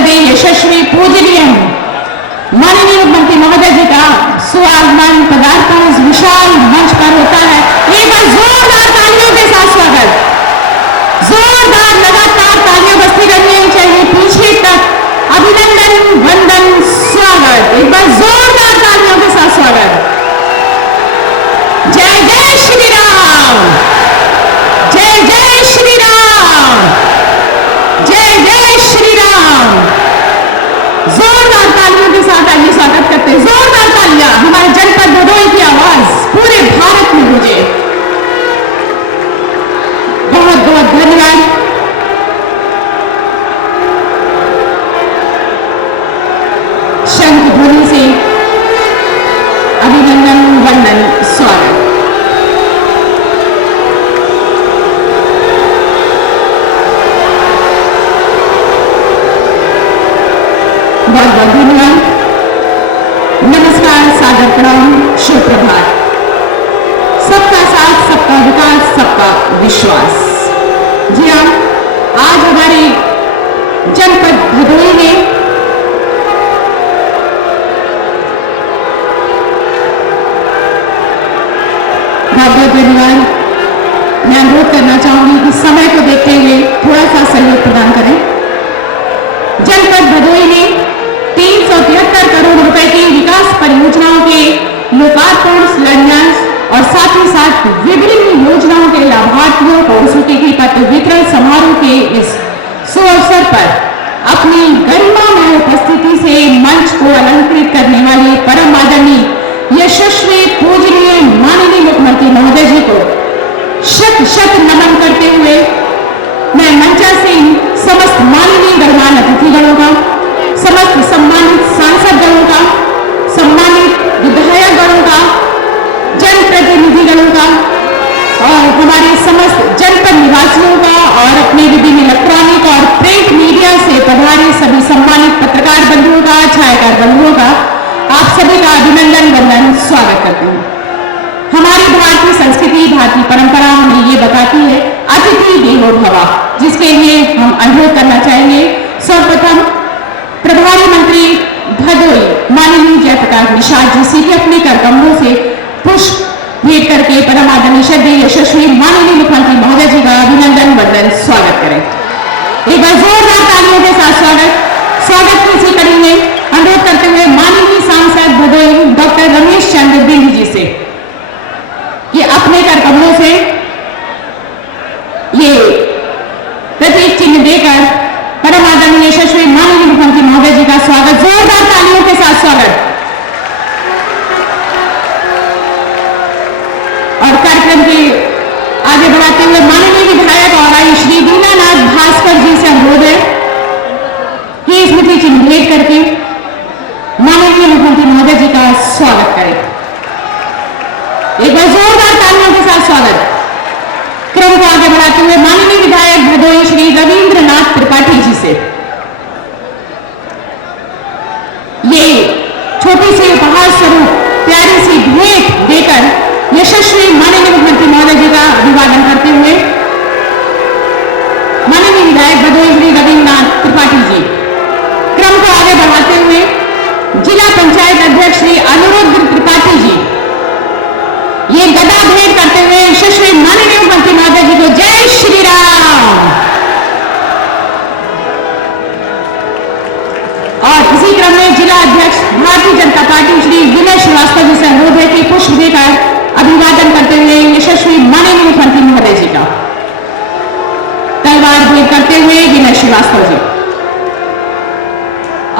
श्रद्धेय यशस्वी पूजनीय माननीय मुख्यमंत्री महोदय जी का सुआगमन पदार्पण इस विशाल मंच पर होता है। एक बार जोरदार तालियों के साथ स्वागत, जोरदार लगातार तालियां बजती रहनी चाहिए पीछे तक। अभिनंदन वंदन स्वागत, एक बार जोरदार तालियों के साथ स्वागत। जय जय श्री राम, जय जय श्री राम, जय जय श्री राम। जोरदार तालियों के साथ आइए स्वागत करते हैं। जोरदार तालियां हमारे जनपद भदोही की आवाज पूरे भारत में गूंजे। बहुत बहुत धन्यवाद। शंख ध्वनि से अभिनंदन वंदन स्वागत। बहुत बहुत धन्यवाद। नमस्कार, सादर प्रणाम, शुभ प्रभात। सबका साथ, सबका विकास, सबका विश्वास। जी हाँ, आज हमारे जनपद भदोही में बहुत बहुत धन्यवाद। मैं अनुरोध करना चाहूंगी कि समय को देखते हुए थोड़ा सा सहयोग प्रदान करें। जनपद भदोही में 373 करोड़ रुपए की विकास परियोजनाओं के लोकार्पण, शिलान्यास और साथ ही साथ विभिन्न योजनाओं के लाभार्थियों को स्वीकृति पत्र वितरण समारोह के इस सुअवसर पर अपनी गरिमामय उपस्थिति से मंच को अलंकृत करने वाले परम आदरणीय यशस्वी पूजनीय माननीय मुख्यमंत्री महोदय जी को शत शत नमन करते हुए मैं मंचासीन समस्त माननीय गणमान्य अतिथिगणों का, समस्त सम्मानित सांसदगणों का, सम्मानित विधायकगणों का, जनप्रतिनिधिगणों का और हमारे समस्त जनपद निवासियों का और अपने विभिन्न इलेक्ट्रॉनिक और प्रिंट मीडिया से पधारे सभी सम्मानित पत्रकार बंधुओं का, छायाकार बंधुओं का, आप सभी का अभिनंदन वंदन स्वागत करती हूँ। हमारी भारतीय संस्कृति, भारतीय परंपरा हमें ये बताती है अतिथि देवो भव, जिसके लिए हम अनुरोध करना चाहेंगे सर्वप्रथम प्रभारी मंत्री भदोही माननीय जयप्रकाश निषाद जी से अपने कर कमलों से पुष्प भेंट करके परम आदरणीय श्रद्धेय यशस्वी माननीय मुख्यमंत्री महोदय जी का अभिनंदन वंदन स्वागत करें। एक बार जोरदार तालियों के साथ स्वागत की इसी कड़ी में अनुरोध करते हुए माननीय सांसद भदोही डॉक्टर रमेश चंद्र बिंद जी से ये अपने कर कमलों से ये प्रतीक चिन्ह देकर परम आदरणीय यशस्वी माननीय मुख्यमंत्री महोदय जी का स्वागत, जोरदार तालियों के साथ स्वागत। और कार्यक्रम के आगे बढ़ाते हुए माननीय विधायक और आई श्री दीनानाथ भास्कर जी से अनुरोध है कि स्मृति चिन्ह भेंट करके माननीय मुख्यमंत्री महोदय जी का स्वागत करें। एक बार जोरदार तालियों के साथ स्वागत। क्रम को आगे बढ़ाते हुए माननीय विधायक भदोही श्री रविंद्रनाथ त्रिपाठी जी से ये छोटी सी उपहार स्वरूप प्यारी सी भेंट देकर यशस्वी माननीय मुख्यमंत्री महोदय जी का अभिवादन करते हुए माननीय विधायक भदोही श्री रविंद्रनाथ त्रिपाठी जी क्रम को आगे बढ़ाते हुए जिला पंचायत अध्यक्ष श्री अनुरुद्ध त्रिपाठी जी ये गदा भेंट करते हुए यशस्वी माननीय मुख्यमंत्री महोदय जी को जय श्री राम। और इसी क्रम में जिला अध्यक्ष भारतीय जनता पार्टी श्री विनय श्रीवास्तव जी से अनुरोध है कि पुष्प देकर अभिवादन करते हुए यशस्वी माननीय मुख्यमंत्री महोदय जी का तलवार भेंट करते हुए विनय श्रीवास्तव जी।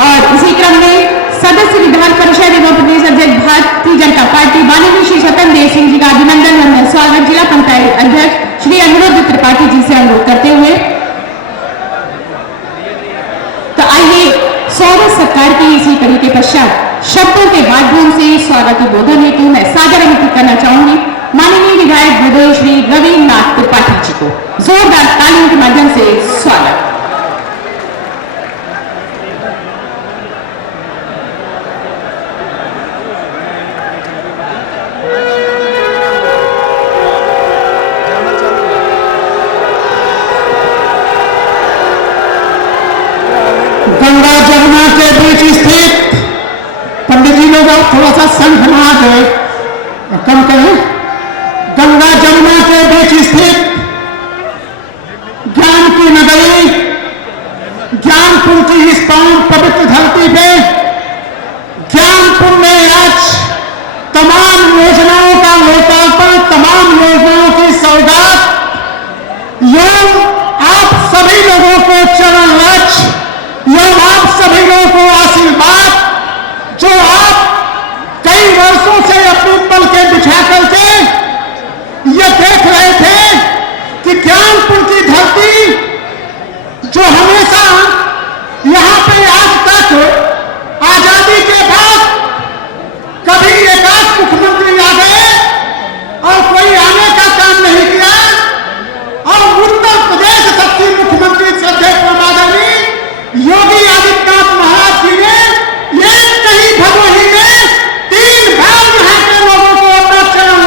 और इसी क्रम में सदस्य विधान परिषद एवं प्रदेश अध्यक्ष भारतीय जनता पार्टी माननीय श्री स्वतंत्र देव सिंह जी का अभिनंदन वंदन स्वागत जिला पंचायत अध्यक्ष श्री अनुरुद्ध त्रिपाठी जी से अनुरोध करते हुए तो आइए स्वागत सत्कार की इसी कड़ी के पश्चात शब्दों के माध्यम से स्वागत बोधन हेतु मैं सादर आमंत्रित करना चाहूंगी माननीय विधायक भदोही श्री रविंद्रनाथ त्रिपाठी जी को। जोरदार तालियों के माध्यम से स्वागत। गंगा जमुना के बीच स्थित, पंडित जी लोग आप थोड़ा सा संघनाद कम करें, गंगा जमुना के बीच स्थित ज्ञान की नगरी ज्ञानपुर की इस पावन पवित्र धरती पे ज्ञानपुर में आज तमाम योजनाओं का लोकार्पण, तमाम योजनाओं की सौगात योग आप सभी लोगों को चरण रक्ष, योग आप सभी लोगों को आशीर्वाद, जो आप कई वर्षों से अपनी पल के बिछा करके ये देख रहे थे कि ज्ञानपुर की धरती जो हमेशा यहाँ पे आज तक आजादी के बाद कभी एकाध मुख्यमंत्री आ गए और कोई आने का काम नहीं किया, और उत्तर प्रदेश शक्ति मुख्यमंत्री श्रद्धेय आदरणीय योगी आदित्यनाथ महाराज जी ने एक नहीं भदोही में 3 बार यहाँ के लोगों को अपना चरण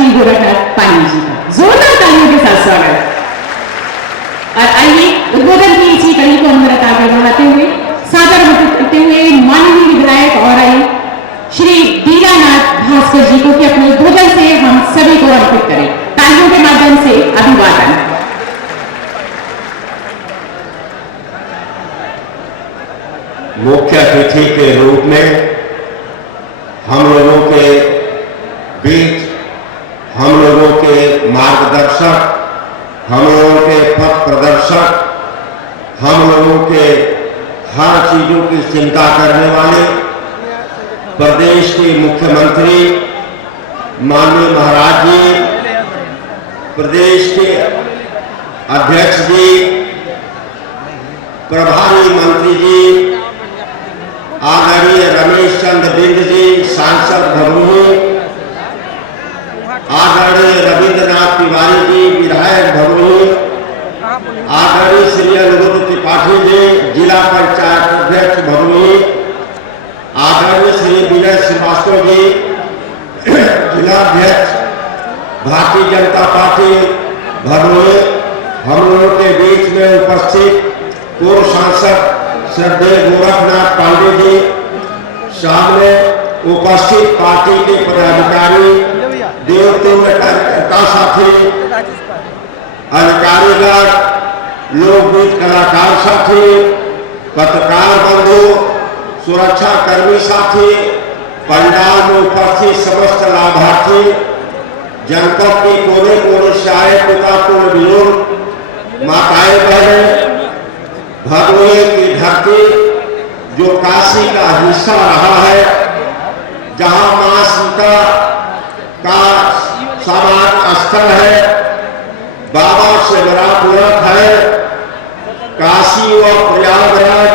श्री गोरखनाथ पांडे जी का। जोरदार तालियों के साथ स्वागत। और आइए उद्बोधन की इसी कड़ी को अमृत आगे बढ़ाते हुए सादर आमंत्रित करते हुए माननीय विधायक और आई श्री दीनानाथ भास्कर जी को कि अपने उद्बोधन से हम सभी को अर्पित करें। तालियों के माध्यम से अभिवादन। मुख्य अतिथि के रूप में हम लोगों के बीच, हम लोगों के मार्गदर्शक, हम लोगों के पथ प्रदर्शक, हम लोगों के हर चीजों की चिंता करने वाले प्रदेश के मुख्यमंत्री माननीय महाराज जी, प्रदेश के अध्यक्ष जी, प्रभारी मंत्री जी, आदरणीय रमेश चंद्र बिंद जी, सांसद भदोही, आदरणीय रविंद्रनाथ तिवारी जी, विधायक भदोही, आदरणीय श्री अनिरुद्ध त्रिपाठी जी, जिला पंचायत अध्यक्ष भदोही, आदरणीय श्री विजय श्रीवास्तव जी, जिलाध्यक्ष भारतीय जनता पार्टी भदोही, हम लोगों के बीच में उपस्थित पूर्व सांसद श्रद्धेय गोरखनाथ पांडे जी, सामने उपस्थित पार्टी के पदाधिकारी, देवतुल्य कार्यकर्ता साथी, अधिकारीगण, लोकगीत कलाकार साथी, पत्रकार बंधु, सुरक्षा कर्मी साथी, पंडाल में उपस्थित समस्त लाभार्थी, जनपद के कोने कोने से आए पिता पूर्ण बुजुर्ग, माताएं बहनें, भदोही की धरती जो काशी का हिस्सा रहा है, जहां मां सीता का समाज स्थल है, बाबा शिवराज व्रत है, काशी व प्रयागराज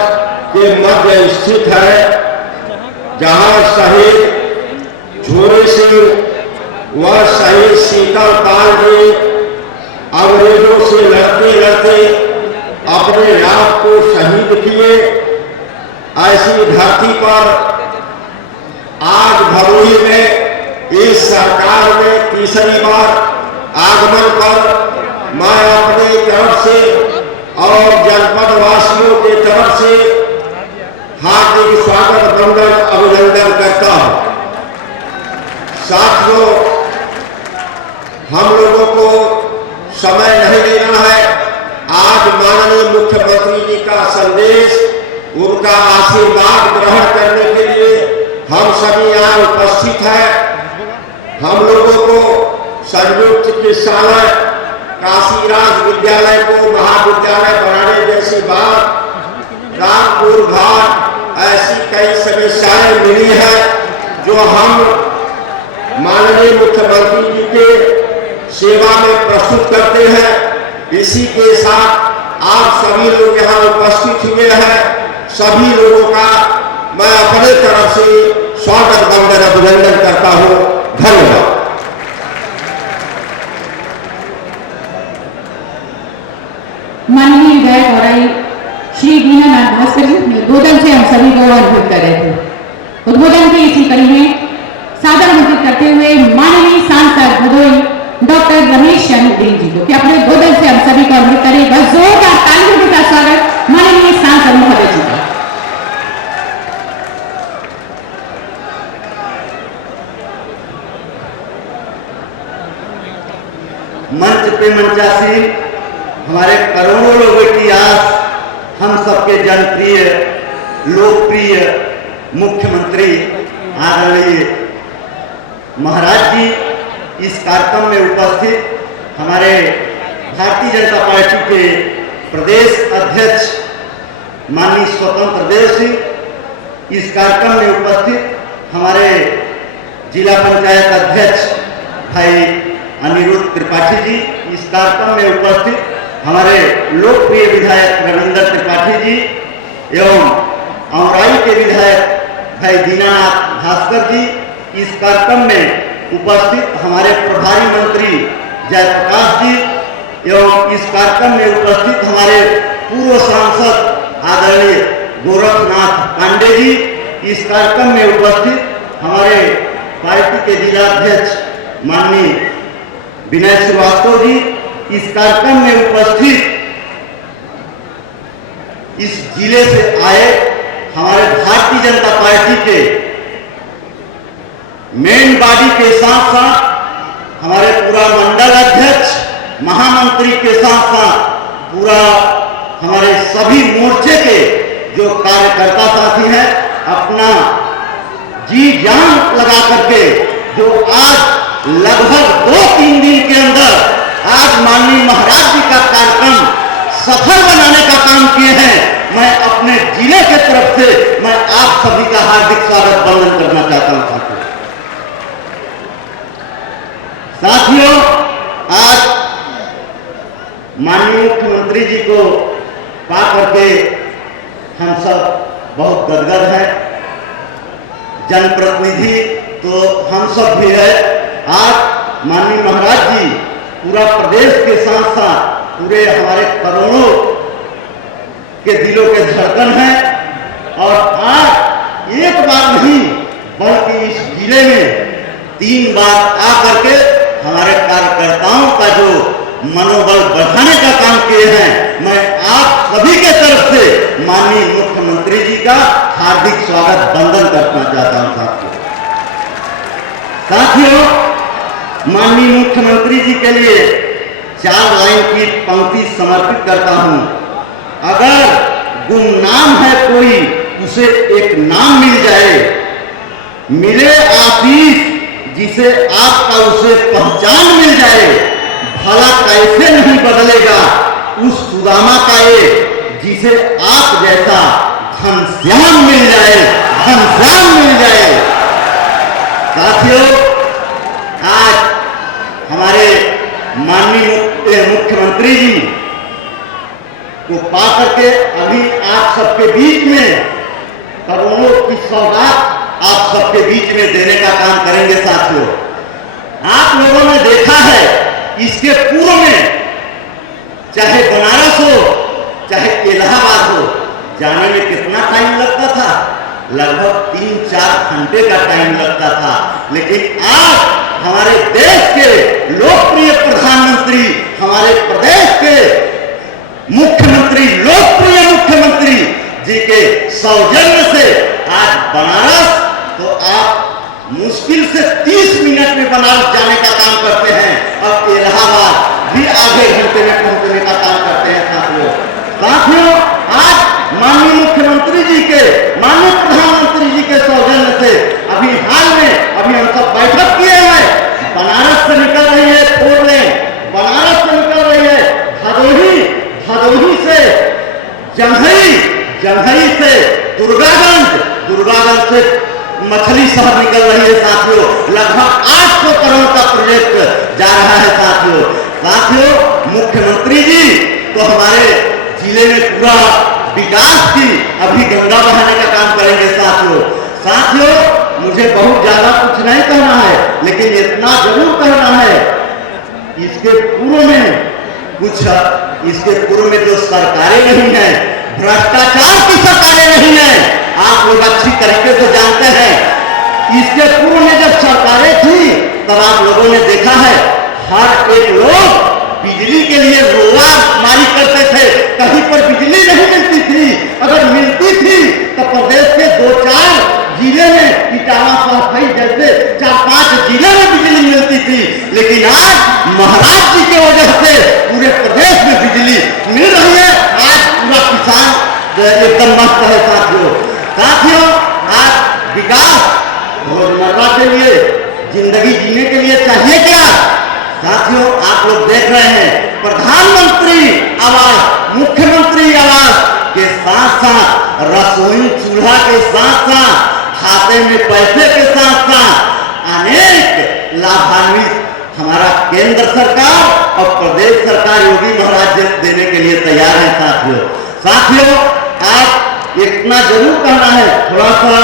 के मध्य स्थित है, जहां शहीद झूरे सिंह व शहीद शीतलपाल जी अंग्रेजों से लड़ते लड़ते अपने आप को शहीद किए। ऐसी धरती पर आज भदोही में इस सरकार में तीसरी बार आगमन पर मैं अपनी तरफ से और जनपद वासियों की तरफ से हार्दिक स्वागत वंदन अभिनंदन करता हूं। साथियों, हम लोगों को समय नहीं लेना है। आज माननीय मुख्यमंत्री जी का संदेश, उनका आशीर्वाद ग्रहण करने के लिए हम सभी यहाँ उपस्थित हैं। हम लोगों को संयुक्त चिकित्सालय काशीराज विद्यालय को महाविद्यालय बनाने जैसी बात, रामपुर घाट, ऐसी कई समस्याएं मिली है जो हम माननीय मुख्यमंत्री जी के सेवा में प्रस्तुत करते हैं। इसी के साथ आप सभी लोग यहाँ उपस्थित हुए हैं, सभी लोगों का मैं अपने तरफ से स्वागत वंदन अभिनंदन करता हूँ। धन्यवाद। माननीय विधायक और आई श्री दीनानाथ भास्कर जी अपने उद्बोधन से हम सभी को अनुभूत कर रहे थे। उद्बोधन की इसी कड़ी में सादर आमंत्रित करते हुए माननीय सांसद भदोही डॉक्टर रमेश चंद्र बिंद जी को कि अपने उद्बोधन से हम सभी को अनुभूत करें। बस जोरदार तालियों के साथ स्वागत माननीय सांसद महोदय जी का। मंच पे मंचासीन हमारे करोड़ों लोगों की आस, हम सबके जनप्रिय लोकप्रिय मुख्यमंत्री आदरणीय महाराज जी इस कार्यक्रम में उपस्थित हमारे भारतीय जनता पार्टी के प्रदेश अध्यक्ष माननीय स्वतंत्र देव सिंह, इस कार्यक्रम में उपस्थित हमारे जिला पंचायत अध्यक्ष भाई अनिरुद्ध त्रिपाठी जी, इस कार्यक्रम में उपस्थित हमारे लोकप्रिय विधायक रविंद्र त्रिपाठी जी एवं अमराई के विधायक भाई दीनानाथ भास्कर जी, इस कार्यक्रम में उपस्थित हमारे प्रभारी मंत्री जयप्रकाश जी एवं इस कार्यक्रम में उपस्थित हमारे पूर्व सांसद आदरणीय गोरखनाथ पांडे जी, इस कार्यक्रम में उपस्थित हमारे पार्टी के जिलाध्यक्ष माननीय विनय श्रीवास्तव जी इस कार्यक्रम में उपस्थित इस जिले से आए हमारे भारतीय जनता पार्टी के मेन बॉडी के साथ साथ हमारे पूरा मंडल अध्यक्ष महामंत्री के साथ साथ पूरा हमारे सभी मोर्चे के जो कार्यकर्ता साथी हैं अपना जी जान लगा करके जो आज लगभग 2-3 दिन के अंदर आज माननीय महाराज जी का कार्यक्रम सफल बनाने का काम किए हैं। मैं अपने जिले के तरफ से मैं आप सभी का हार्दिक स्वागत वंदन करना चाहता हूं। साथियों, आज माननीय मुख्यमंत्री जी को पा करके हम सब बहुत गदगद हैं। जनप्रतिनिधि तो हम सब भी है। आज माननीय महाराज जी पूरा प्रदेश के साथ साथ पूरे हमारे करोड़ों के दिलों के धड़कन है और आज एक बार नहीं बल्कि इस जिले में 3 बार आकर के हमारे कार्यकर्ताओं का जो मनोबल बढ़ाने का काम किए हैं। मैं आप सभी के तरफ से माननीय मुख्यमंत्री जी का हार्दिक स्वागत वंदन करना चाहता हूं। साथियों, माननीय मुख्यमंत्री जी के लिए 4 लाइन की पंक्ति समर्पित करता हूं। अगर गुमनाम है कोई उसे एक नाम मिल जाए, मिले आशीष जिसे आपका उसे पहचान मिल जाए, भला कैसे नहीं बदलेगा उस सुदामा का ये जिसे आप जैसा घनश्याम मिल जाए, घनश्याम मिल जाए। साथियों, आज हमारे माननीय मुख्यमंत्री जी को पा करके अभी आप सबके बीच में करोड़ों की सौगात आप सबके बीच में देने का काम करेंगे। साथियों, आप लोगों ने देखा है इसके पूर्व में चाहे बनारस हो चाहे इलाहाबाद हो, जाने में कितना टाइम लगता था? लगभग 3-4 घंटे का टाइम लगता था। लेकिन आज हमारे देश के लोकप्रिय प्रधानमंत्री, हमारे प्रदेश के मुख्यमंत्री, लोकप्रिय मुख्यमंत्री जी के सौजन्य से आज बनारस तो आप मुश्किल से 30 मिनट में बनारस जाने का काम करते हैं और इलाहाबाद भी आधे घंटे में पहुंचने का काम करते हैं। साथियों, आज माननीय मुख्यमंत्री जी के, माननीय प्रधानमंत्री जी के सौजन्य से अभी हाल में अभी हम सब बैठक किए हैं। बनारस से निकल रही है 4 लेन, बनारस से निकल रही है भदोही, भदोही से जंघई, जंघई से दुर्गागंज, दुर्गागंज से मछली शहर निकल रही है। साथियों, लगभग 800 करोड़ का प्रोजेक्ट जा रहा है। साथियों, मुख्यमंत्री जी तो हमारे जिले में पूरा विकास की अभी गंगा बहाने का काम करेंगे। साथियों, मुझे बहुत ज्यादा कुछ नहीं कहना है, लेकिन इतना जरूर कहना है, इसके पूर्व में कुछ, इसके पूर्व में जो सरकारें नहीं है, भ्रष्टाचार की सरकारें नहीं है, आप लोग अच्छी तरीके से जानते हैं। इसके पूर्व में जब सरकारें थी तब आप लोगों ने देखा है हर एक लोग बिजली के लिए रोआ मारी करते थे। कहीं पर बिजली नहीं मिलती थी, अगर मिलती थी तो प्रदेश के 2-4 जिले में इटावा सफाई जैसे 4-5 जिले में बिजली मिलती थी। लेकिन आज महाराज जी की वजह से पूरे प्रदेश में बिजली मिल रही है। आज पूरा किसान एकदम मस्त है। साथियों, आज विकास रोजमर्रा के लिए, जिंदगी जीने के लिए चाहिए क्या? साथियों, आप लोग देख रहे हैं प्रधानमंत्री आवास, मुख्यमंत्री आवास के साथ साथ रसोई चूल्हा के साथ साथ खाते में पैसे के साथ साथ अनेक लाभान्वित हमारा केंद्र सरकार और प्रदेश सरकार योगी महाराज देने के लिए तैयार है। साथियों, आज इतना जरूर कहना है थोड़ा सा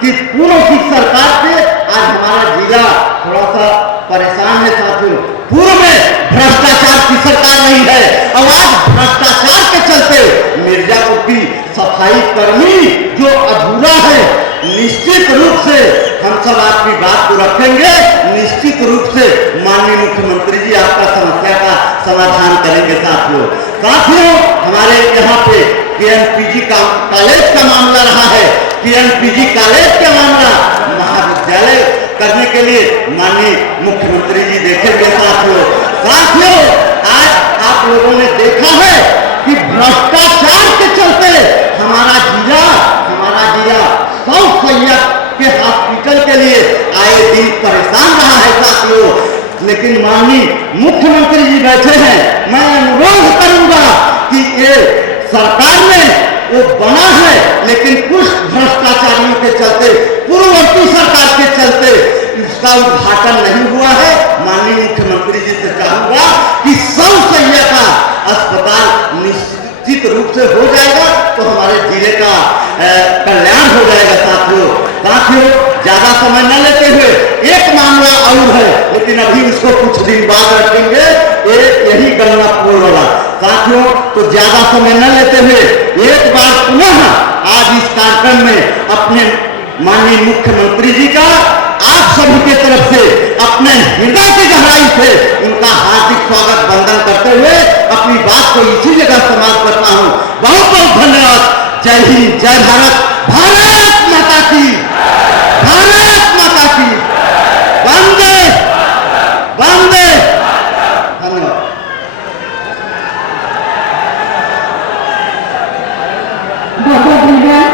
कि पूर्व की सरकार से आज हमारा जिला थोड़ा सा परेशान है। साथियों, पूर्व में भ्रष्टाचार की सरकार नहीं है और आज भ्रष्टाचार के चलते मिर्जापुर की सफाई कर्मी जो अधूरा है, निश्चित रूप से हम सब आपकी बात को रखेंगे। निश्चित रूप से माननीय मुख्यमंत्री जी करेंगे साथियों। साथियों, हमारे यहाँ पे केएनपीजी का कॉलेज का मामला रहा है। केएनपीजी कॉलेज का मामला महाविद्यालय करने के लिए माननीय मुख्यमंत्री जी देखेंगे साथियों। साथियों, आज आप लोगों ने देखा है कि भ्रष्टाचार के चलते हमारा जिला साउथ सैयद के हॉस्पिटल के लिए आए दिन परेशान रहा है साथियों। लेकिन माननीय मुख्यमंत्री जी बैठे हैं, मैं अनुरोध करूंगा कि ये सरकार में वो बना है, लेकिन कुछ भ्रष्टाचारियों के चलते, पूर्ववर्ती सरकार के चलते इसका उद्घाटन नहीं हुआ है। माननीय मुख्यमंत्री जी से चाहूंगा कि साउथ सैयद का अस्पताल निश्चित रूप से हो जाएगा तो हमारे जिले का कल्याण हो जाएगा साथियों। ज्यादा समय न लेते हुए एक मामला और है, लेकिन अभी उसको कुछ दिन बाद रखेंगे, यही गन्ना पुल वाला साथियों। तो ज्यादा समय न लेते हुए एक बार पुनः आज इस कार्यक्रम में अपने माननीय मुख्यमंत्री जी का आप सभी के तरफ से अपने हृदय की गहराई से उनका हार्दिक स्वागत वंदन करते हुए अपनी बात को इसी जगह समाप्त करता हूं। बहुत बहुत धन्यवाद। जय हिंद, जय भारत, भारत माता की, भारत माता की, वंदे वंदे। धन्यवाद। बहुत बहुत धन्यवाद।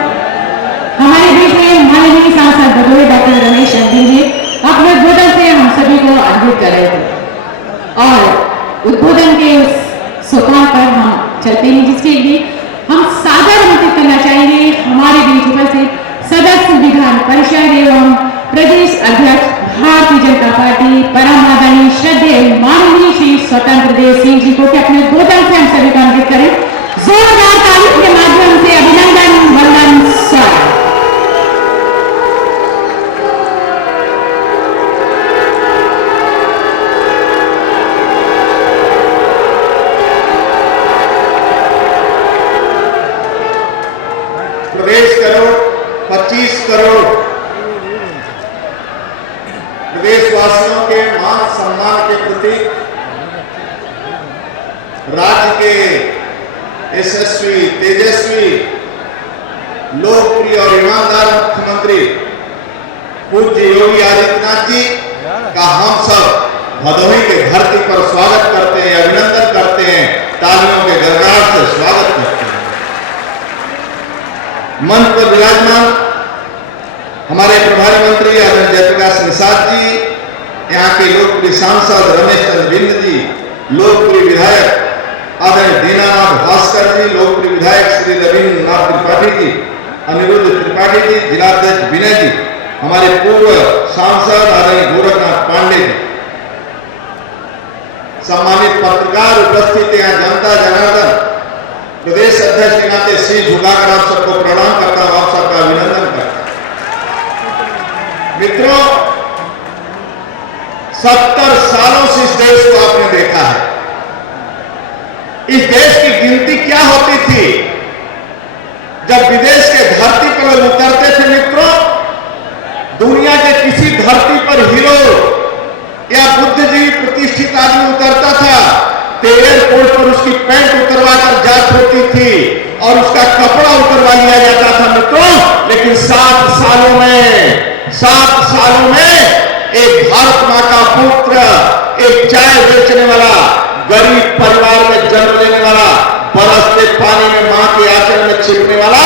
हमारे बीच में माननीय सांसद भदोही डॉक्टर रमेश अंधी जी अपने उद्बोधन से हम सभी को अद्भुत कर रहे थे और उद्बोधन के उस सोपान पर हम चलते हैं, जिसके लिए हम सादर आमंत्रित करना चाहेंगे हमारे बीच उपस्थित सदस्य विधान परिषद एवं प्रदेश अध्यक्ष भारतीय जनता पार्टी परम आदरणीय श्रद्धेय माननीय श्री स्वतंत्र देव सिंह जी को कि अपने उद्बोधन से हम सभी को आमंत्रित करें। जोरदार तालियों के माध्यम से अभिनंदन, वंदन, स्वागत। प्रदेश करोड़ 25 करोड़ प्रदेशवासियों के मान सम्मान के प्रति राज्य के यशस्वी, तेजस्वी, लोकप्रिय और ईमानदार मुख्यमंत्री पूज्य योगी आदित्यनाथ जी का हम सब भदोही के धरती पर स्वागत करते हैं, अभिनंदन करते हैं, तालियों के गड़गड़ाहट से स्वागत करते हैं। मंच पर विराजमान हमारे प्रभारी मंत्री आदरणीय जयप्रकाश निषाद जी, यहाँ के लोकप्रिय सांसद रमेश चंद्र बिंद जी, लोकप्रिय विधायक आदरणीय दीनानाथ भास्कर जी, लोकप्रिय विधायक श्री रविन्द्रनाथ त्रिपाठी जी, अनिरुद्ध त्रिपाठी जी, जिलाध्यक्ष विनय जी, हमारे पूर्व सांसद आदरणीय गोरखनाथ पांडे जी, सम्मानित पत्रकार उपस्थित यहाँ जनता जनार्दन, प्रदेश अध्यक्ष के नाते सिर झुकाकर आप सबको प्रणाम करता हूं, आप सबका अभिनंदन करता हूं। मित्रों, 70 सालों से इस देश को आपने देखा है। इस देश की गिनती क्या होती थी जब विदेश के धरती पर लोग उतरते थे। मित्रों, दुनिया के किसी धरती पर हीरो या बुद्धिजीवी प्रतिष्ठित आदमी उतरता था तो एयरपोर्ट पर उसकी पैंट उतरवा कर जा होती थी और उसका कपड़ा उतरवा लिया जाता था। मित्रों, लेकिन 7 सालों में एक भारत मां का पुत्र, एक चाय बेचने वाला, गरीब परिवार में जन्म लेने वाला, बरसते पानी में मां के आंचल में छिपने वाला,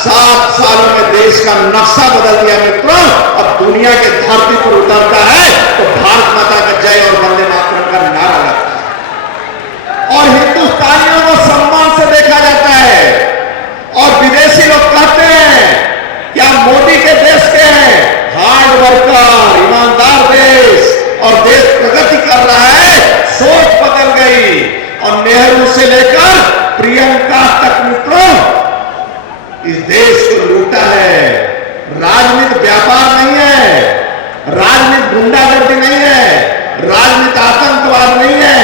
7 सालों में देश का नक्शा बदल दिया। मित्रों, अब दुनिया के धरती पर उतरता है तो भारत माता का जय और वंदे मातरम का नारा लगता है और हिंदुस्तानियों को सम्मान से देखा जाता है। और विदेशी लोग कहते हैं क्या मोदी के देश के हैं, हार्ड वर्कर, ईमानदार देश, और देश प्रगति कर रहा है। सोच बदल गई और नेहरू से लेकर प्रियंका तक मित्रों इस देश को लूटा है। राजनीति व्यापार नहीं है, राजनीति गुंडागर्दी नहीं है, राजनीति आतंकवाद नहीं है,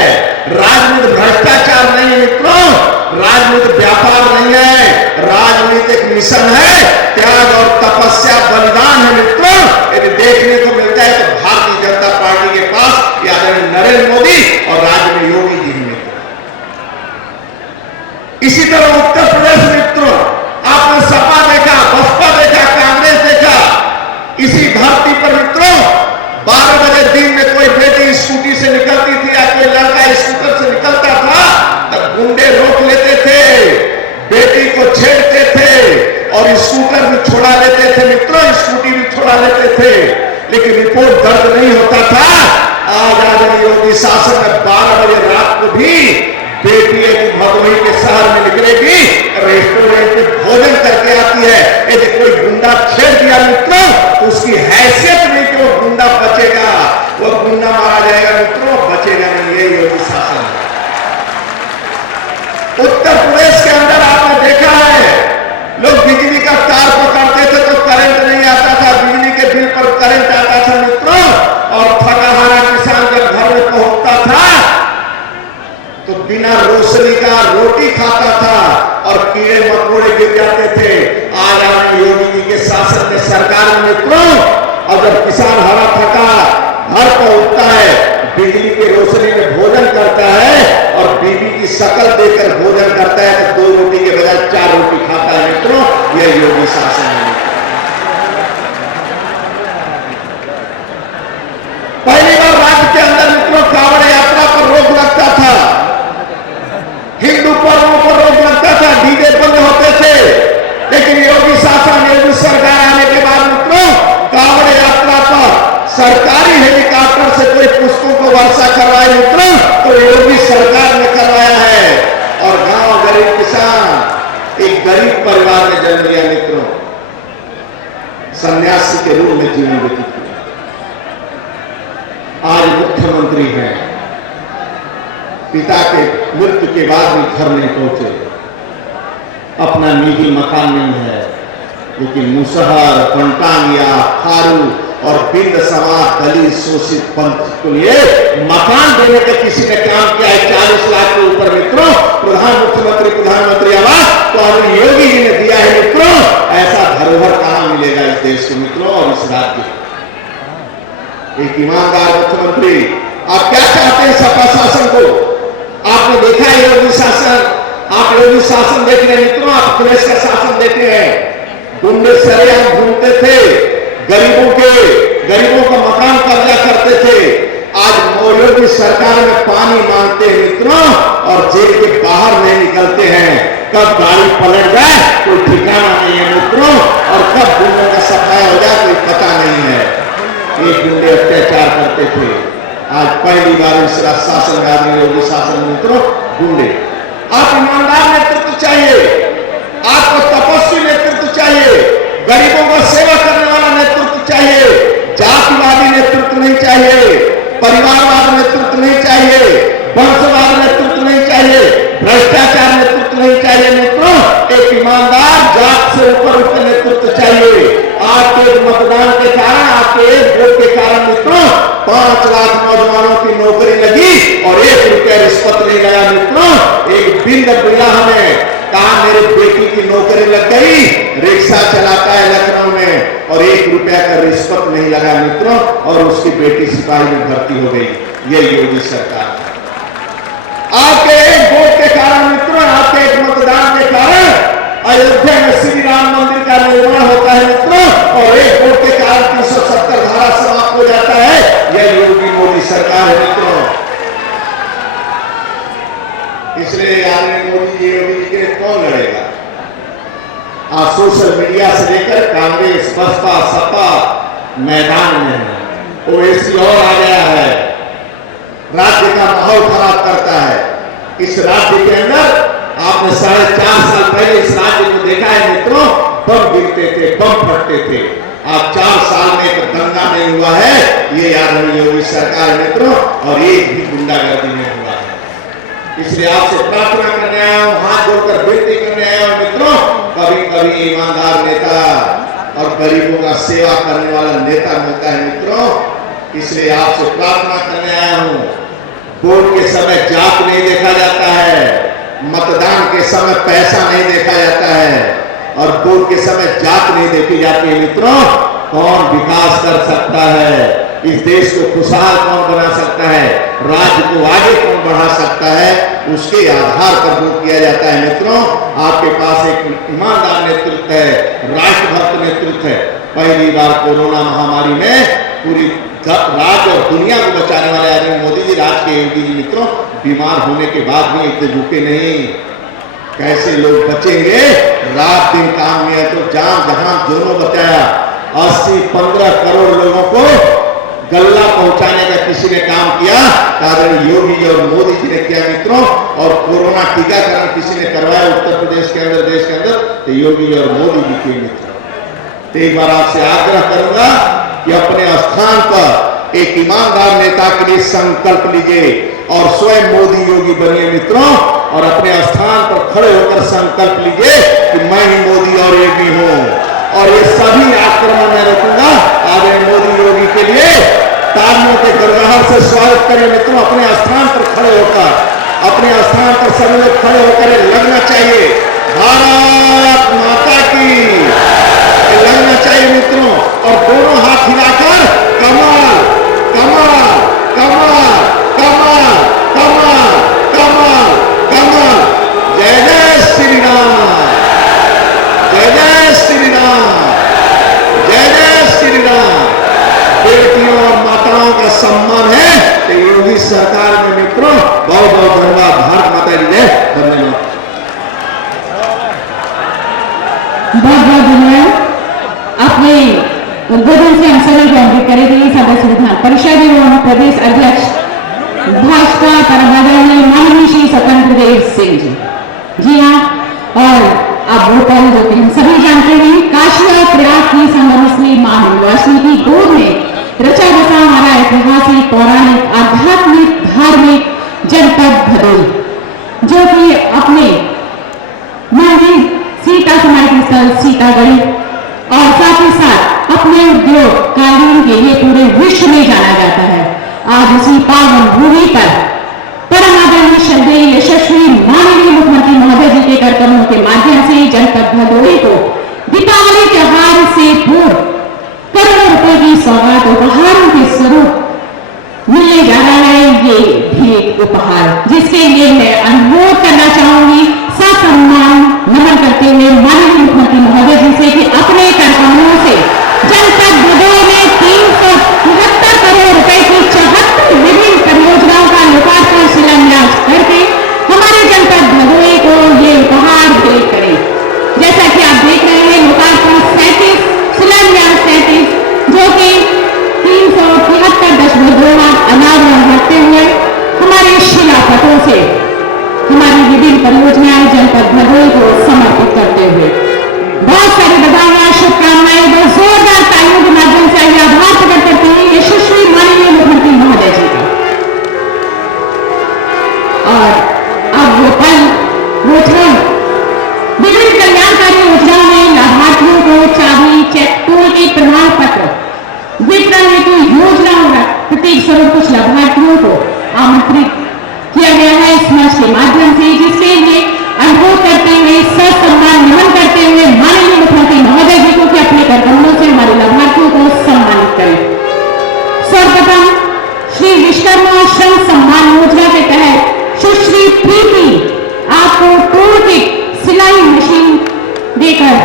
राजनीति भ्रष्टाचार नहीं है। मित्रों, राजनीति व्यापार नहीं है, राजनीति एक मिशन है, त्याग और तपस्या, बलिदान है। मित्रों, यदि देखने को मिलता है तो भारतीय जनता पार्टी के पास आदरणीय नरेंद्र मोदी और राज्य में योगी जी। इसी तरह उत्तर प्रदेश मित्रों, आपने सपा देखा, बसपा देखा, कांग्रेस देखा। इसी धरती पर मित्रों 12 बजे दिन में कोई बेटी स्कूटी से निकलती थी या कोई लड़का स्कूटर से निकलता था, तब गुंडे रोक लेते थे, बेटी को छेड़ते थे और स्कूटर भी छोड़ा लेते थे मित्रों, स्कूटी भी छोड़ा लेते थे, लेकिन रिपोर्ट दर्ज नहीं होता था। आज आदरणीय योगी शासन में 12 बजे रात को भी बेटी यदि भदोही के शहर में निकलेगी, रेस्टोरेंट में भोजन करके आती है। यदि कोई गुंडा छेड़ दिया मित्रों, तो उसकी हैसियत नहीं कि वो गुंडा बचेगा, वो गुंडा मारा जाएगा मित्रों, बचेगा नहीं। ये योगी शासन है। उत्तर प्रदेश के अंदर आपने देखा है, लोग बिजली का तार पकड़ते थे तो करंट नहीं आता था, बिजली के बिल पर करंट आता था मित्रों, और थका हारा किसान जब घर में पहुंचता था तो बिना रोशनी का रोटी खाता था और कीड़े मकोड़े गिर जाते थे। आज आदरणीय योगी जी के शासन में, सरकार में मित्रों, और जब किसान हरा थका घर पहुंचता है, बिजली की रोशनी में भोजन करता है और बीबी की शक्ल देखकर भोजन करता है, तो 2 रोटी के बजाय 4 रोटी खाता है मित्रों। यह योगी शासन है। पहली बार राज्य के अंदर मित्रों कांवड़ यात्रा पर रोक लगता था, हिंदू पर्वों पर रोक लगता था, डीजे बंद होते थे, लेकिन योगी शासन, योगी सरकार आने के बाद मित्रों कांवड़ यात्रा पर सरकारी हेलीकॉप्टर से कोई पुष्पों को वर्षा करवाए मित्रों, तो योगी सरकार ने करवाया है। और गांव गरीब किसान एक गरीब परिवार में जन्म लिया मित्रों, सन्यासी के रूप में जीवन व्यतीत किया, आज मुख्यमंत्री हैं, पिता के मृत्यु के बाद भी घर नहीं पहुंचे, अपना निजी मकान नहीं है, लेकिन मुसहर, पंटांगिया, खारू और बिंद समाज, दलित, शोषित पंथ के लिए मकान देने का किसी ने काम किया है। 40 लाख के ऊपर मित्रों प्रधानमंत्री आवास तो अरुण योगी जी ने दिया है मित्रों। ऐसा धरोहर कहां मिलेगा इस देश को मित्रों और इस राज्य को। एक ईमानदार मुख्यमंत्री, आप क्या चाहते हैं सपा शासन को? आपने देखा है योगी शासन, आप योगी शासन देख रहे हैं मित्रों, आप प्रदेश का शासन देख रहे हैं। गुंडे सरेआम घूमते थे, गरीबों का मकान कब्जा करते थे। आज योगी सरकार में पानी मांगते हैं मित्रों और जेल के बाहर नहीं निकलते हैं। कब गाड़ी पलट जाए कोई ठिकाना नहीं है मित्रों, और कब गुंडों का सफाया हो जाए कोई पता नहीं है। ये गुंडे अत्याचार करते थे, आज पहली बार इस शासन में आदरणीय योगी शासन में मित्रों गुंडे। आप ईमानदार नेतृत्व चाहिए, आपको तपस्वी नेतृत्व चाहिए, गरीबों का सेवा करने वाला नेतृत्व चाहिए, जातिवादी नेतृत्व नहीं चाहिए, परिवारवाद नेतृत्व नहीं चाहिए, वंशवाद नेतृत्व नहीं चाहिए, भ्रष्टाचार नेतृत्व नहीं चाहिए मित्रों। एक ईमानदार जात से ऊपर उठकर नेतृत्व चाहिए। आपके मतदान के कारण, आपके एक वोट के कारण मित्रों 5 लाख नौजवानों की नौकरी लगी और 1 रुपया रिश्वत नहीं लगा मित्रों। एक बिंद बिरला ने कहा मेरे बेटी की नौकरी लग गई, रिक्शा चलाता है लखनऊ में और 1 रुपया का रिश्वत नहीं लगा मित्रों, और उसकी बेटी सिपाही में भर्ती हो गई। ये योगी सरकार आपके एक वोट के कारण मित्रों, आपके एक मतदान के कारण अयोध्या में श्री राम मंदिर का निर्माण होता है मित्रों, और एक वोट के कारण 370 धारा समाप्त हो जाता है। यह योगी मोदी सरकार है मित्रों। इसलिए आदरणीय मोदी जी, योगी जी के कौन लड़ेगा? आज सोशल मीडिया से लेकर कांग्रेस, बसपा, सपा मैदान में है। ओवैसी और आ गया है, राज्य का माहौल खराब करता है। इस राज्य के अंदर आपने 4.5 साल पहले इस राज्य को देखा है मित्रों, बम गिरते थे, बम फटते थे। आज 4 साल में एक दंगा नहीं हुआ है, ये आदरणीय योगी सरकार मित्रों, और एक भी गुंडागर्दी नहीं हुआ है। इसलिए आपसे प्रार्थना करने आया हूं, हाथ जोड़कर विनती करने आया हूं मित्रों, कभी कभी ईमानदार नेता और गरीबों का सेवा करने वाला नेता मिलता है मित्रों। इसलिए आपसे प्रार्थना करने आया हूं, वोट के समय जात नहीं देखा जाता है, मतदान के समय पैसा नहीं देखा जाता है, और वोट के समय जात नहीं देखी जाती है मित्रों। कौन विकास कर सकता है, इस देश को खुशहाल कौन बना सकता है, राज्य को आगे कौन बढ़ा सकता है, उसके आधार पर वोट किया जाता है। मित्रों, आपके पास एक ईमानदार नेतृत्व है, राष्ट्रभक्त नेतृत्व है। पहली बार कोरोना महामारी में पूरी राज्य और दुनिया को बचाने वाले आदमी मोदी जी, राज के योगी जी। मित्रों, बीमार होने के बाद भी इतने झुके नहीं। कैसे लोग बचेंगे? रात दिन काम में तो जान जहां दोनों बचाया। 80-15 करोड़ लोगों को गल्ला पहुंचाने का किसी ने काम किया, आदरणीय योगी जी और मोदी जी ने किया। मित्रों, और कोरोना टीकाकरण किसी ने करवाया उत्तर प्रदेश के अंदर, देश के अंदर, तो योगी जी और मोदी जी के। मित्रों, तो एक बार आपसे आग्रह करूंगा कि अपने स्थान पर एक ईमानदार नेता के लिए संकल्प लीजिए और स्वयं मोदी योगी बनिए। मित्रों, और अपने स्थान पर खड़े होकर संकल्प लीजिए कि मैं ही मोदी और योगी हूं, और ये सभी आक्रमण मैं रोकूंगा। आदरणीय मोदी योगी के लिए तालियों के गड़गड़ाहट से स्वागत करें। मित्रों, अपने स्थान पर खड़े होकर, अपने स्थान पर सभी लोग खड़े होकर लगना चाहिए भारत माता की, लगना चाहिए। मित्रों, और दोनों हाथ हिलाकर कमल कमल कमल कमल कमल कमल कमल। जय जय श्री राम, जय जय श्री राम, जय जय श्री राम। बेटियों और माताओं का सम्मान है तो योगी सरकार में। मित्रों, बहुत बहुत धन्यवाद। भारत माता की जय। धन्यवाद, बहुत बहुत धन्यवाद। अपने उद्बोधन से हम सभी को अवगत करेंगे सदस्य विधान परिषद एवं प्रदेश अध्यक्ष भाजपा परमादरणीय माननीय श्री स्वतंत्र देव सिंह जी। जी हाँ, और अब वो पल जो कि हम सभी जानते हैं, काशी और प्रयाग की संगमस्थली मां विंध्यवासिनी की गोद में रचा बसा हमारा ऐतिहासिक, पौराणिक, आध्यात्मिक, धार्मिक जनपद भदोही, जो कि अपने मां सीता समाधि स्थल सीतागढ़ी और साथ ही साथ अपने उद्योग कालीन के लिए पूरे विश्व में जाना जाता है। आज इसी पावन भूमि पर परम आदरणीय श्रद्धेय यशस्वी माननीय मुख्यमंत्री महोदय जी के कार्यक्रमों के माध्यम से जनपद भदोही को दीपावली त्योहार से पूर्व करोड़ों रुपए की सौगात उपहारों के स्वरूप मिलने जा रहा है। ये भेंट उपहार, जिसके लिए मैं अनुरोध करना चाहूंगी ससम्मान नमन करते हुए माननीय मुख्यमंत्री महोदय जी से कि अपने कार्यक्रमों से जनपद भदोही में 373 करोड़ रुपए की 74 विभिन्न परियोजनाओं का लोकार्पण शिलान्यास करके हमारे जनपद भदोही को ये उपहार भेंट करें। जैसा कि आप देख रहे हैं, लोकार्पण 37, शिलान्यास 37, जो कि 373.2 अनावरण करते हुए हमारे शिलापथों से हमारी विभिन्न परियोजनाएं जनपद भदोही को समर्पित करते हुए बहुत सारी बधाइयां, शुभकामनाएं, बहुत जोरदार तालियों के माध्यम से आइए आभार प्रकट करते हैं यशस्वी माननीय मुख्यमंत्री महोदय जी का। और अब वो पल, वो क्षण, विभिन्न कल्याणकारी योजनाओं में लाभार्थियों को चाबी, चेक, टोल के प्रमाण पत्र वितरण हेतु योजनाओं का प्रतीक स्वरूप कुछ लाभार्थियों को आमंत्रित किया गया है इस मंच के माध्यम से, जिसके लिए अनुरोध करते हुए ससम्मान नमन करते हुए माननीय मुख्यमंत्री महोदय जी को कि अपने कार्यक्रमों से हमारे लाभार्थियों को सम्मानित करें। सर्वप्रथम श्री विश्वकर्मा श्रम सम्मान योजना के तहत सुश्री प्रीति आपको टूल किट सिलाई मशीन देकर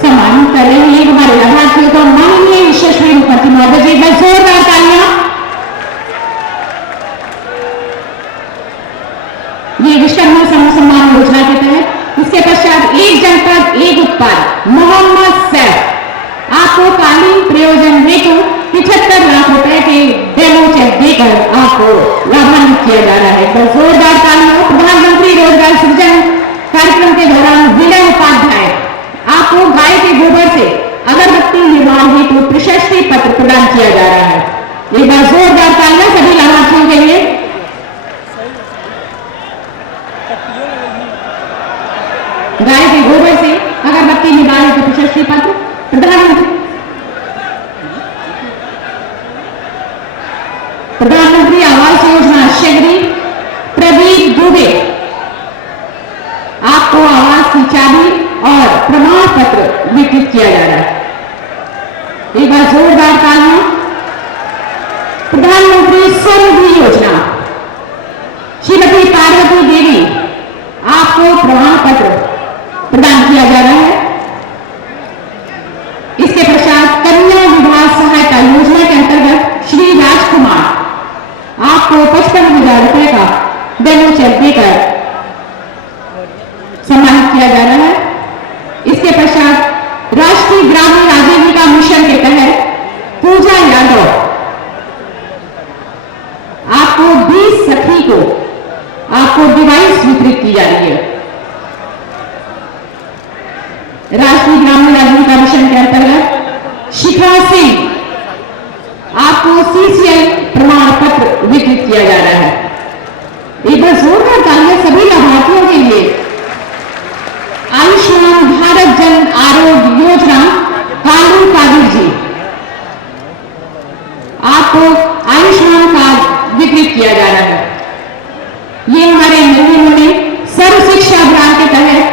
सम्मानित कर रहे हैं हमारे लाभार्थियों को। माननीय यशस्वी मुख्यमंत्री महोदय जी का जोरदार तालियां। ये विश्वकर्मा श्रम सम्मान योजना के तहत इसके पश्चात एक जनपद एक उत्पाद मोहम्मद सैफ आपको कालीन प्रयोजन हेतु 75 लाख रुपए के डेमो चेक देकर आपको लाभान्वित किया जा रहा है। तो जोरदार तालियां। प्रधानमंत्री रोजगार सृजन कार्यक्रम के दौरान विनय उपाध्याय आपको गाय के गोबर से अगरबत्ती निर्माण हेतु प्रशस्ति पत्र प्रदान किया जा रहा है। एक बार जोरदार तालियां सभी लाभार्थियों के लिए। गाय के गोबर से अगरबत्ती निर्माण हेतु प्रशस्ति पत्र प्रधानमंत्री आवास योजना शहरी प्रदीप दुबे आपको आवास की चाबी और प्रमाण पत्र वितरित किया जा रहा है। एक बार जोरदार तालियां। प्रधानमंत्री स्वनिधि योजना श्रीमती 50,000 रुपए का डेमो चेक देकर सम्मानित किया जा रहा है। इसके पश्चात राष्ट्रीय ग्रामीण आजीविका मिशन के तहत पूजा यादव आपको 20 सखी को आपको डिवाइस वितरित की जा रही है। राष्ट्रीय ग्रामीण आजीविका मिशन के अंतर्गत शिखा सिंह आपको सीसीएल प्रमाण पत्र वितरित किया जा रहा है। एक बार जोरदार तालियां सभी लाभार्थियों के लिए। आयुष्मान भारत जन आरोग्य योजना कालू कादिर जी आपको आयुष्मान कार्ड वितरित किया जा रहा है। ये हमारे निर्णयों ने सर्व शिक्षा अभियान के तहत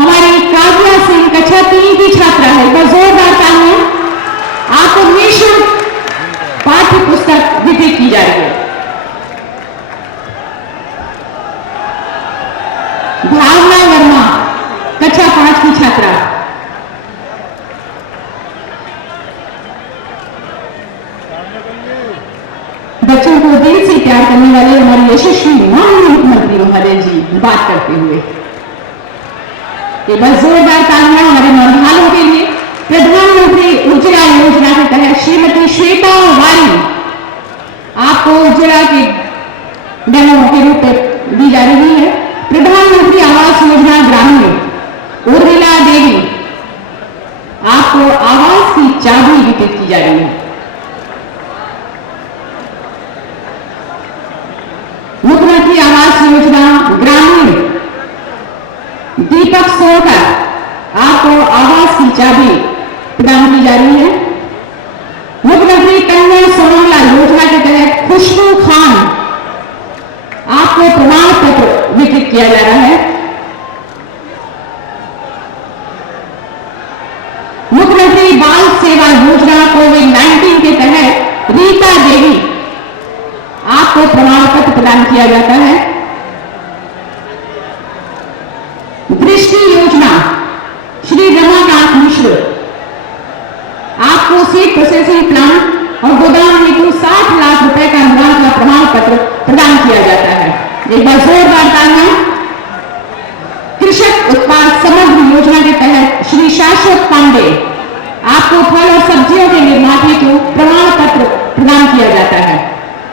हमारी काव्या सिंह कक्षा 3 की छात्रा है। एक बार जोरदार तालियां। आपको निःशुल्क पाठ्य पुस्तक वितरित की जा रही है। भावना वर्मा कक्षा 5 की छात्रा, बच्चों को दिल से प्यार करने वाले हमारे यशस्वी माननीय मुख्यमंत्री महोदय जी बात करते हुए एक बार जोरदार तालियां हमारे नौजवानों के लिए। प्रधानमंत्री उज्ज्वला योजना के तहत श्रीमती श्वेता वारी आपको उज्ज्वला के डेमो के रूप में दी जा रही है। प्रधानमंत्री आवास योजना ग्रामीण उर्मिला देवी आपको आवास की चाबी वितरित की जा रही है। मुख्यमंत्री आवास योजना ग्रामीण दीपक सोनकर आपको आवास की चाबी प्रदान की जा रही है। मुख्यमंत्री कन्या सुमंगला योजना के तहत खुशबू खान आपको प्रमाण पत्र वितरित किया जा रहा है। मुख्यमंत्री बाल सेवा योजना कोविड-19 के तहत रीता देवी आपको प्रमाण पत्र प्रदान किया जाता है। दृष्टि योजना श्री रमाकांत मिश्र आपको सीड प्रोसेसिंग प्लांट और गोदाम हेतु 60 लाख रुपए का अनुदान का प्रमाण पत्र प्रदान किया जाता है। एक बार जोरदार तालियां। कृषक उत्पाद समग्र योजना के तहत श्री शाश्वत पांडे आपको फल और सब्जियों के निर्माण हेतु प्रमाण पत्र प्रदान किया जाता है।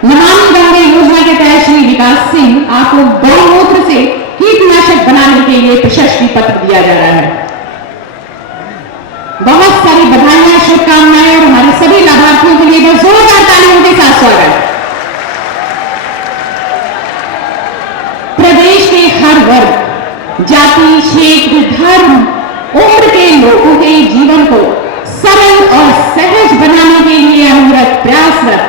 नमामि गंगे योजना के तहत श्री विकास सिंह आपको गौमूत्र से कीटनाशक बनाने के लिए प्रशस्ति पत्र दिया जा रहा है। बहुत सारी बधाइयां, शुभकामनाएं और हमारे सभी लाभार्थियों के लिए जोरदार तालियों के साथ स्वागत। प्रदेश के हर वर्ग, जाति, क्षेत्र, धर्म, उम्र के लोगों के जीवन को सरल और सहज बनाने के लिए अनवरत प्रयासरत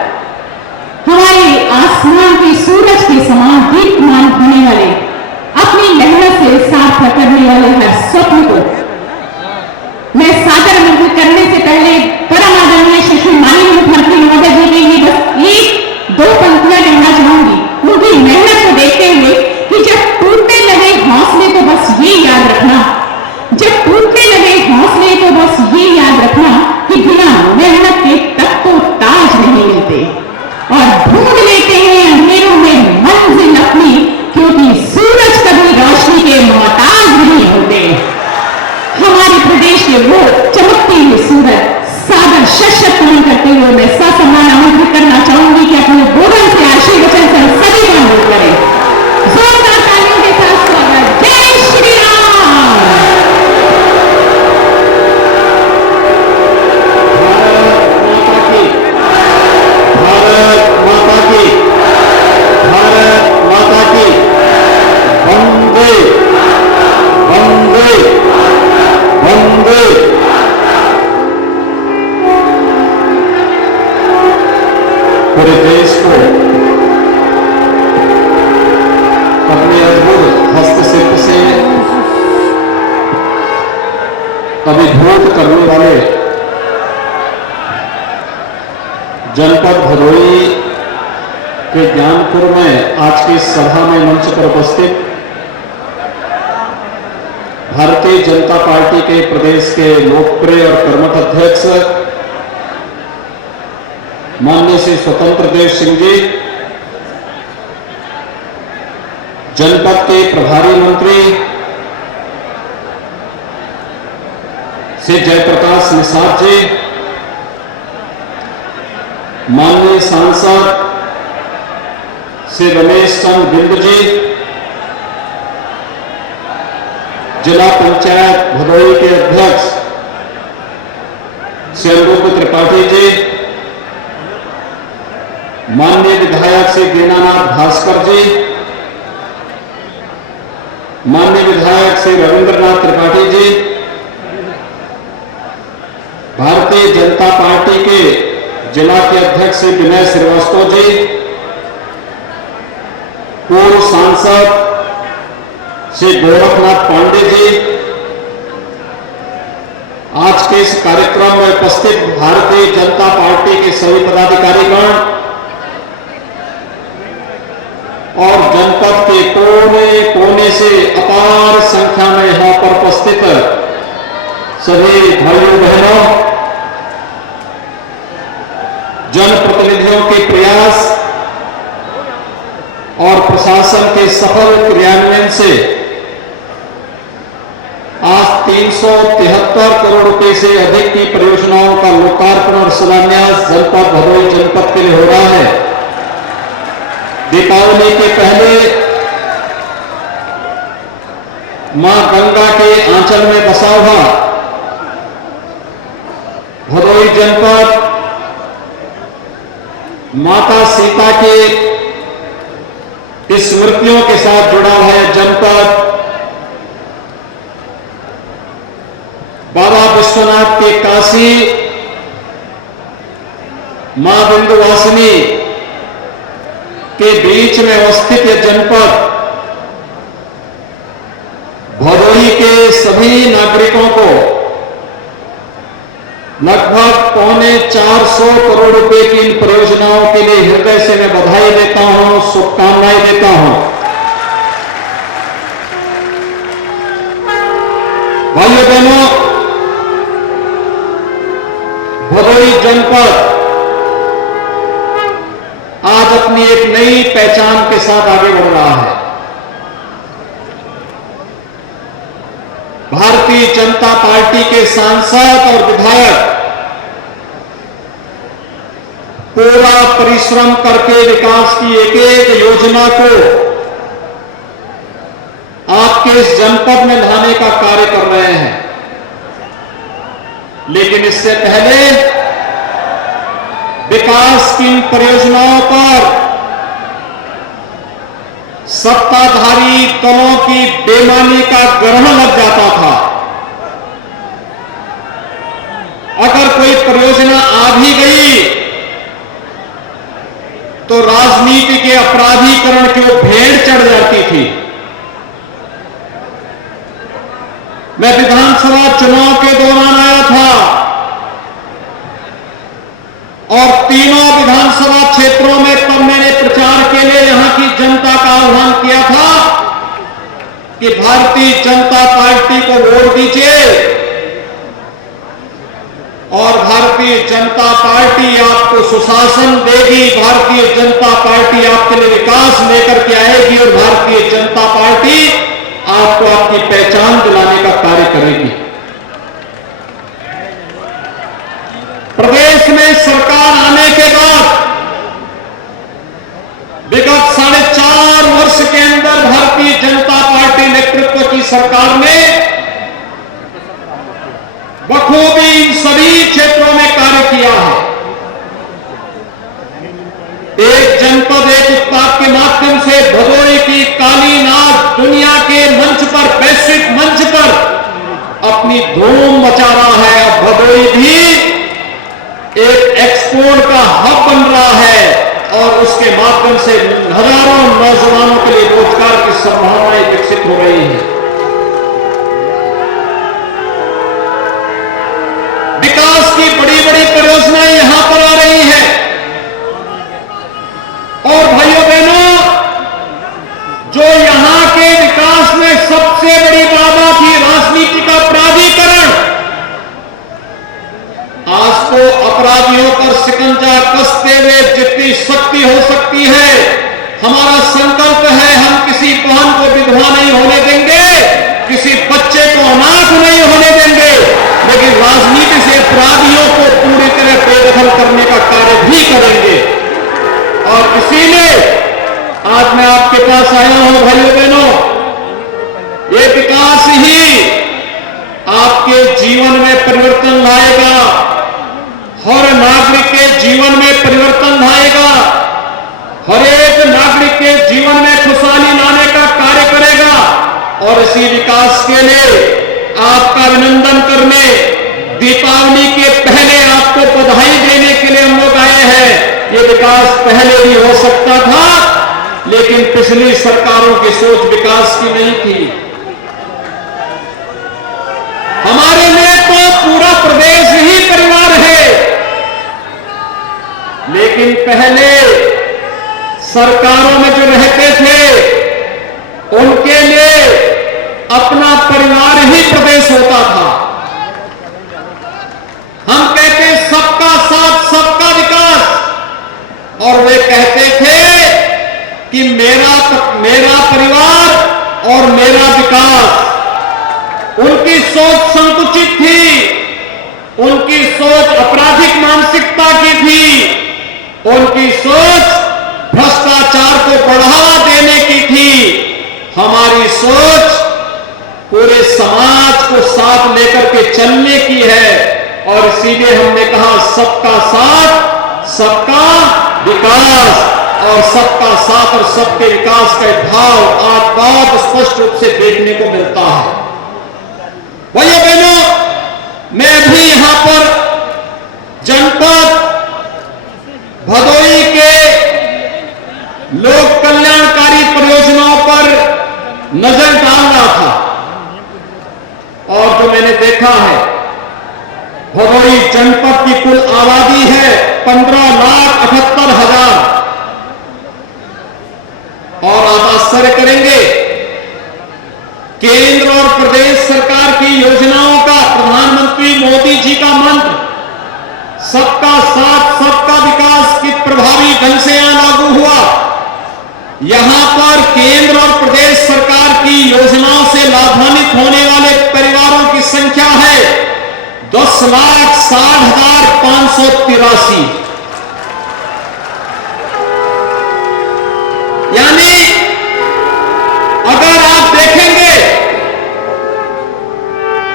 हमारे आसमान के सूरज के समान दीप्तमान होने वाले, अपनी मेहनत से सार्थक करने वाले हर स्वप्न को मैं सादर आमंत्रित करने से पहले परम आदरणीय श्री माननीय मुख्यमंत्री महोदय जी के लिए बस 1-2 पंक्तियां कहना चाहूंगी। उनकी मेहनत को देखते हुए कि जब टूटने लगे हौसले तो बस ये याद रखना, जब टूटने लगे हौसले तो बस ये याद रखना कि बिना मेहनत के तक तो ताज नहीं मिलते और ढूंढ लेते हैं अंधेरों में मंजिल अपनी, क्योंकि सूरज कभी रोशनी के मोहताज नहीं होते। हमारे प्रदेश के वो चमकती हुई सूरज सादर सशक्तिमान करते हुए मैं ससम्मान आमंत्रित करना चाहूंगी कि अपने बोधन से आशीर्वचन से सभी को अनुरोध करें। जोरदार तालियों के साथ स्वागत। जय श्री राम। भारत माता की, भारत माता की, वंदे वंदे वंदे। पूरे देश को अपने अद्भुत हस्तशिल्प से अभिभूत करने वाले जनपद भदोही के ज्ञानपुर में आज की सभा में मंच पर उपस्थित भारतीय जनता पार्टी के प्रदेश के लोकप्रिय और कर्मठ अध्यक्ष माननीय श्री स्वतंत्र देव सिंह जी, जनपद के प्रभारी मंत्री श्री जयप्रकाश निषाद जी, माननीय सांसद श्री रमेश चंद्र बिंद जी, जिला पंचायत भदोही के अध्यक्ष श्री अनूप त्रिपाठी जी, माननीय विधायक श्री दीनानाथ भास्कर जी, माननीय विधायक श्री रविंद्रनाथ त्रिपाठी जी, भारतीय जनता पार्टी के जिला के अध्यक्ष श्री विनय श्रीवास्तव जी, पूर्व सांसद श्री गोरखनाथ पांडे जी, आज के इस कार्यक्रम में उपस्थित भारतीय जनता पार्टी के सभी पदाधिकारीगण और जनपद के कोने कोने से अपार संख्या में यहां पर उपस्थित सभी भाइयों बहनों, जनप्रतिनिधियों के प्रयास और प्रशासन के सफल क्रियान्वयन से आज 373 करोड़ रुपए से अधिक की परियोजनाओं का लोकार्पण और शिलान्यास जनपद भदोही जनपद के लिए हो रहा है। दीपावली के पहले मां गंगा के आंचल में बसा हुआ भदोही जनपद माता सीता के स्मृतियों के साथ जुड़ा है जनपद, बाबा विश्वनाथ के काशी मां विंध्यवासिनी के बीच में अवस्थित यह जनपद भदोही के सभी नागरिकों को लगभग 450 करोड़ रुपए की इन परियोजनाओं के लिए हृदय से मैं बधाई देता हूं, शुभकामनाएं देता हूं। भाइयों बहनों, भदोही जनपद आज अपनी एक नई पहचान के साथ आगे बढ़ रहा है। भारतीय जनता पार्टी के सांसद और विधायक पूरा परिश्रम करके विकास की एक एक योजना को आपके इस जनपद में लाने का कार्य कर रहे हैं। लेकिन इससे पहले विकास की इन परियोजनाओं पर सत्ताधारी दलों की बेईमानी का ग्रहण लग जाता था। अगर कोई परियोजना आ भी गई तो राजनीति के अपराधीकरण की वो भेड़ चढ़ जाती थी। मैं विधानसभा चुनाव के दौरान आया था और तीनों विधानसभा क्षेत्रों में तब मैंने प्रचार के लिए यहां की जनता का आह्वान किया था कि भारतीय जनता पार्टी को वोट दीजिए और भारतीय जनता पार्टी आपको सुशासन देगी, भारतीय जनता पार्टी आपके लिए विकास लेकर के आएगी और भारतीय जनता पार्टी आपको आपकी पहचान दिलाने का कार्य करेगी। प्रदेश में सरकार आने के बाद विगत 4.5 वर्ष के अंदर भारतीय जनता पार्टी नेतृत्व की सरकार ने बखूबी इन सभी क्षेत्रों में कार्य किया है। एक जनपद एक उत्पाद के माध्यम से भदोही की काली नाग दुनिया के मंच पर, वैश्विक मंच पर अपनी धूम मचा रहा है। अब भदोही भी एक एक्सपोर्ट का हब बन रहा है और उसके माध्यम से हजारों नौजवानों के लिए रोजगार की संभावनाएं विकसित हो रही हैं। विकास की बड़ी बड़ी परियोजनाएं यहां पर आ रही हैं और भाइयों बहनों, जो यहां के विकास में सबसे बड़ी बाधा थी राजनीति का प्राधिकरण, आज तो अपराधियों पर शिकंजा कसते हुए जितनी शक्ति हो सकती है, हमारा संकल्प है हम किसी बहन कार्य भी करेंगे। और इसीलिए आज मैं आपके पास आया हूं भाइयों बहनों, ये विकास ही आपके जीवन में परिवर्तन लाएगा, हर नागरिक के जीवन में परिवर्तन लाएगा, हर एक नागरिक के जीवन में खुशहाली लाने का कार्य करेगा। और इसी विकास के लिए आपका अभिनंदन करने, दीपावली के पहले आपको बधाई देने के लिए हम लोग आए हैं। ये विकास पहले ही हो सकता था, लेकिन पिछली सरकारों की सोच विकास की नहीं थी। हमारे लिए तो पूरा प्रदेश ही परिवार है, लेकिन पहले सरकारों में जो रहते थे उनके लिए अपना परिवार ही प्रदेश होता था। हम कहते सबका साथ सबका विकास, और वे कहते थे कि मेरा परिवार और मेरा विकास। उनकी सोच संकुचित थी, उनकी सोच आपराधिक मानसिकता की थी, उनकी सोच भ्रष्टाचार को बढ़ावा देने की थी। हमारी सोच पूरे समाज को साथ लेकर के चलने की है, और इसीलिए हमने कहा सबका साथ सबका विकास, और सबका साथ और सबके विकास का भाव आज बहुत स्पष्ट रूप से देखने को मिलता है। भाइयों बहनों, मैं भी यहां पर जनपद भदोई के लोक कल्याणकारी परियोजनाओं पर नजर डाल रहा था, और जो मैंने देखा है, भदोई जनपद की कुल आबादी है 15,78,000, और आप आश्चर्य करेंगे, केंद्र और प्रदेश सरकार की योजनाओं का, प्रधानमंत्री मोदी जी का मंत्र सबका साथ सबका विकास की प्रभावी ढंग से यहां लागू हुआ। यहां पर केंद्र और प्रदेश सरकार की योजनाओं से लाभान्वित होने वाले परिवारों की संख्या है 10,60,583। यानी अगर आप देखेंगे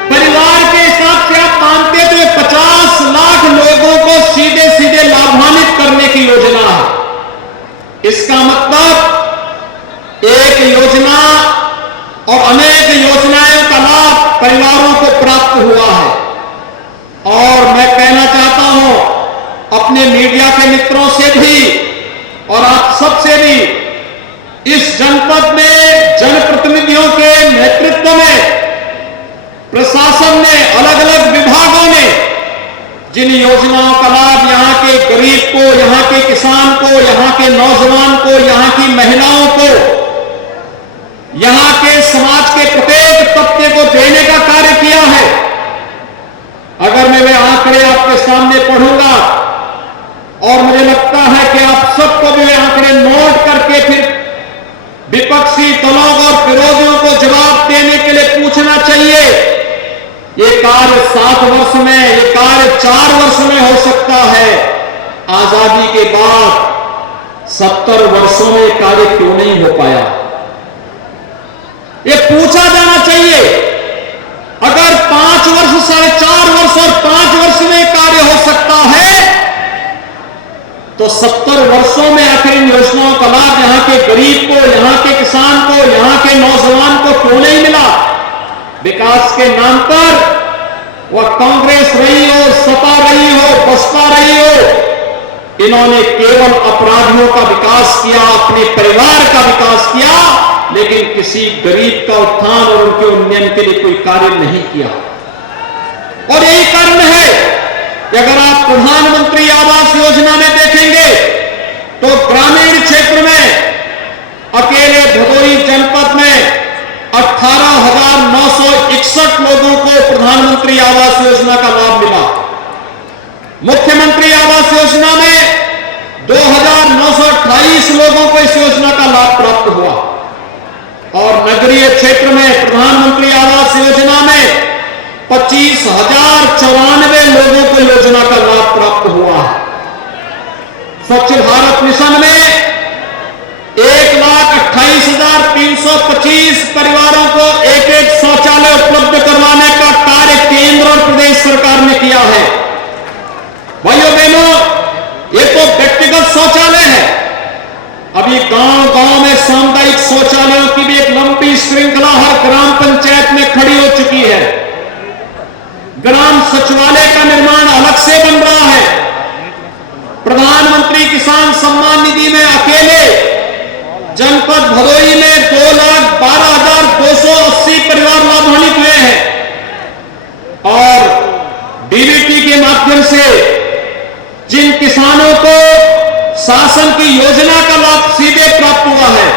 परिवार के हिसाब से आप मानते तो 50 लाख लोगों को सीधे सीधे लाभान्वित करने की योजना है। इसका मतलब एक योजना और अनेक योजनाओं का लाभ परिवारों को प्राप्त हुआ है। और मैं कहना चाहता हूं अपने मीडिया के मित्रों से भी और आप सबसे भी, इस जनपद में जनप्रतिनिधियों के नेतृत्व में प्रशासन ने, अलग अलग विभागों ने जिन योजनाओं का लाभ यहां के गरीब को, यहां के किसान को, यहां के नौजवान को, यहां की महिलाओं को, यहां के समाज के प्रत्येक तबके को देने का कार्य किया है। अगर मैं वे आंकड़े आपके सामने पढ़ूंगा, और मुझे लगता है कि आप सबको भी वे आंकड़े नोट करके फिर विपक्षी दलों और विरोधियों को जवाब देने के लिए पूछना चाहिए। ये कार्य 7 वर्ष में, ये कार्य 4 वर्ष में हो सकता है। आजादी के बाद 70 वर्षों में कार्य क्यों नहीं हो पाया, ये पूछा जाना चाहिए। अगर 5 वर्ष, 4.5 वर्ष और 5 वर्ष में कार्य हो सकता है, तो 70 वर्षों में आखिर इन योजनाओं का लाभ यहां के गरीब को, यहां के किसान को, यहां के नौजवान को क्यों नहीं मिला? विकास के नाम पर वह कांग्रेस रही हो, सपा रही हो, बसपा रही हो, इन्होंने केवल अपराधियों का विकास किया, अपने परिवार का विकास किया, लेकिन किसी गरीब का उत्थान और उनके उन्नयन के लिए कोई कार्य नहीं किया। और यही कारण है कि अगर आप प्रधानमंत्री आवास योजना में देखेंगे तो ग्रामीण क्षेत्र में अकेले भदोई जनपद में 18,961 लोगों को प्रधानमंत्री आवास योजना का लाभ मिला। मुख्यमंत्री आवास योजना में 2,928 लोगों को इस योजना का लाभ प्राप्त हुआ, और नगरीय क्षेत्र में प्रधानमंत्री आवास योजना में 25,094 लोगों को योजना का लाभ प्राप्त हुआ है। स्वच्छ भारत मिशन में 1,28,325 परिवारों को एक एक शौचालय उपलब्ध करवाने का कार्य केंद्र और प्रदेश सरकार ने किया है। भाइयों बहनों, ये तो व्यक्तिगत शौचालय है। अभी गांव-गांव में सामुदायिक शौचालयों की भी एक लंबी श्रृंखला हर ग्राम पंचायत में खड़ी हो चुकी है। ग्राम सचिवालय का निर्माण अलग से बन रहा है। प्रधानमंत्री किसान सम्मान निधि में अकेले जनपद भदोही में 2,12,280 परिवार लाभान्वित हुए हैं और डीबीटी के माध्यम से जिन किसानों को शासन की योजना का लाभ सीधे प्राप्त हुआ है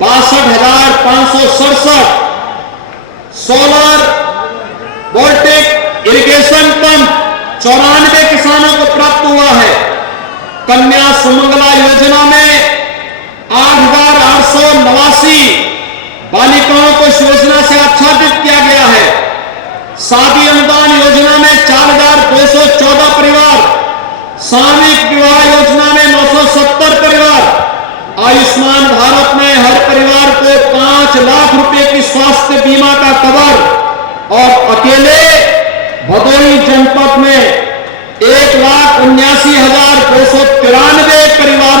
62,567 सोलर वोल्टेक इरिगेशन पंप 94 किसानों को प्राप्त हुआ है। कन्या सुमंगला योजना में 8,889 बालिकाओं को इस योजना से आच्छादित किया गया है। शादी अनुदान योजना में 4,214 परिवार, सामूहिक विवाह योजना में 970 परिवार, आयुष्मान भारत में हर परिवार को 5 लाख रुपए की स्वास्थ्य बीमा का कवर और अकेले भदोही जनपद में 1,79,293 परिवार